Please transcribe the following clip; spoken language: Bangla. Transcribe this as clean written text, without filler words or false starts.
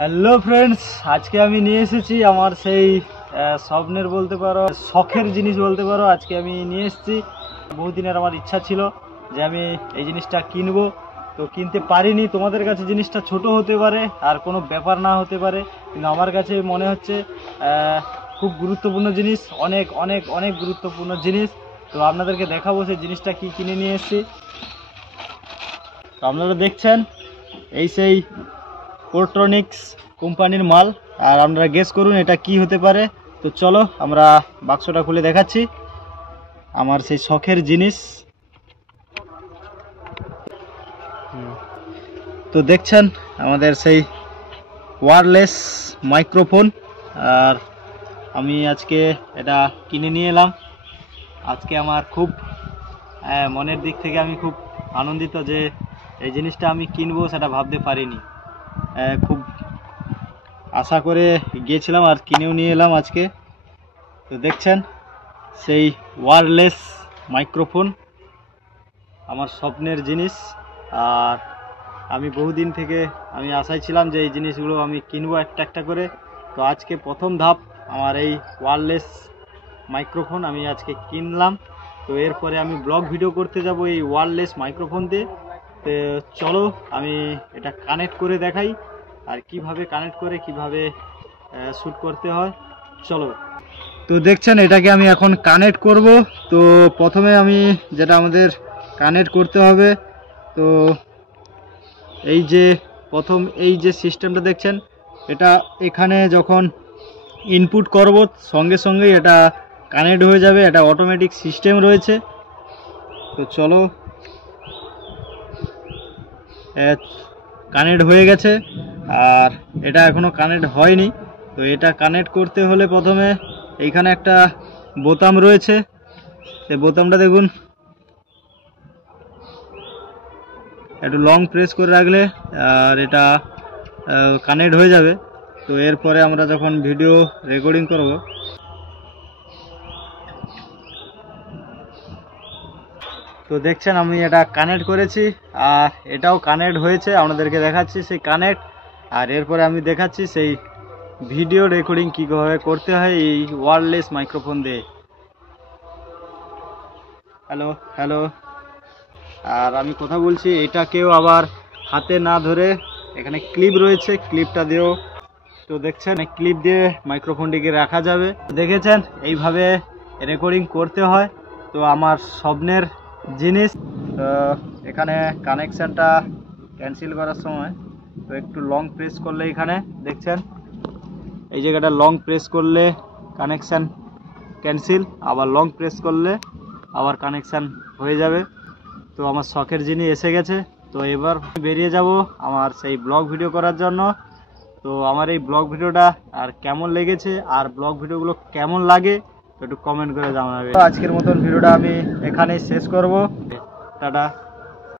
হ্যালো ফ্রেন্ডস, আজকে আমি নিয়ে এসেছি আমার সেই স্বপ্নের বলতে পারো, শখের জিনিস বলতে পারো। আজকে আমি নিয়ে এসেছি, বহুদিনের আমার ইচ্ছা ছিল যে আমি এই জিনিসটা কিনবো, তো কিনতে পারিনি। তোমাদের কাছে জিনিসটা ছোট হতে পারে আর কোনো ব্যাপার না হতে পারে, কিন্তু আমার কাছে মনে হচ্ছে খুব গুরুত্বপূর্ণ জিনিস, অনেক অনেক অনেক গুরুত্বপূর্ণ জিনিস। তো আপনাদেরকে দেখাবো সেই জিনিসটা কি কিনে নিয়ে এসেছি। তো আপনারা দেখছেন এই সেই পোর্ট্রনিক্স কোম্পানির মাল, আর আপনারা গেস করুন এটা কি হতে পারে। তো চলো আমরা বাক্সটা খুলে দেখাচ্ছি আমার সেই শখের জিনিস। তো দেখছেন আমাদের সেই ওয়্যারলেস মাইক্রোফোন, আর আমি আজকে এটা কিনে নিয়ে এলাম। আজকে আমার খুব মনের দিক থেকে আমি খুব আনন্দিত যে এই জিনিসটা আমি কিনবো, সেটা ভাবতে পারিনি। খুব আশা করে গিয়েছিলাম আর কিনেও নিয়ে এলাম আজকে। তো দেখছেন সেই ওয়্যারলেস মাইক্রোফোন, আমার স্বপ্নের জিনিস। আর আমি বহুদিন থেকে আমি আশায় ছিলাম যে এই জিনিসগুলো আমি কিনবো একটা একটা করে। তো আজকে প্রথম ধাপ আমার এই ওয়্যারলেস মাইক্রোফোন আমি আজকে কিনলাম। তো এরপরে আমি ব্লগ ভিডিও করতে যাব এই ওয়্যারলেস মাইক্রোফোন দিয়ে। তো চলো আমি এটা কানেক্ট করে দেখাই, আর কিভাবে কানেক্ট করে কিভাবে শ্যুট করতে হয়, চলো। তো দেখছেন এটাকে আমি এখন কানেক্ট করব। তো প্রথমে আমি যেটা আমাদের কানেক্ট করতে হবে, তো এই যে প্রথম এই যে সিস্টেমটা দেখছেন, এটা এখানে যখন ইনপুট করব সঙ্গে সঙ্গেই এটা কানেক্ট হয়ে যাবে, এটা অটোমেটিক সিস্টেম রয়েছে। তো চলো, কানেক্ট হয়ে গেছে, আর এটা এখনো কানেক্ট হয়নি। তো এটা কানেক্ট করতে হলে প্রথমে এইখানে একটা বোতাম রয়েছে, এই বোতামটা দেখুন, একটু লং প্রেস করে রাখলে আর এটা কানেক্ট হয়ে যাবে। তো এরপরে আমরা যখন ভিডিও রেকর্ডিং করব, তো দেখছেন আমি এটা কানেক্ট করেছি আর এটাও কানেক্ট হয়েছে, আপনাদেরকে দেখাচ্ছি সেই কানেক্ট। আর এরপরে আমি দেখাচ্ছি সেই ভিডিও রেকর্ডিং কীভাবে করতে হয় এই ওয়্যারলেস মাইক্রোফোন দিয়ে। হ্যালো হ্যালো, আর আমি কথা বলছি, এটাকেও আবার হাতে না ধরে এখানে ক্লিপ রয়েছে, ক্লিপটা দিয়েও, তো দেখছেন ক্লিপ দিয়ে মাইক্রোফোনটিকে রাখা যাবে। দেখেছেন এইভাবে রেকর্ডিং করতে হয়। তো আমার স্বপ্নের জিনিস, তো এখানে কানেকশানটা ক্যান্সেল করার সময় তো একটু লং প্রেস করলে, এখানে দেখছেন এই জায়গাটা লং প্রেস করলে কানেকশান ক্যান্সেল, আবার লং প্রেস করলে আবার কানেকশান হয়ে যাবে। তো আমার শখের জিনিস এসে গেছে। তো এবার বেরিয়ে যাব আমার সেই ব্লগ ভিডিও করার জন্য। তো আমার এই ব্লগ ভিডিওটা আর কেমন লেগেছে, আর ব্লগ ভিডিওগুলো কেমন লাগে একটু কমেন্ট করে জানাবে। আজকের মতন ভিডিওটা আমি এখানেই শেষ করব। টাটা।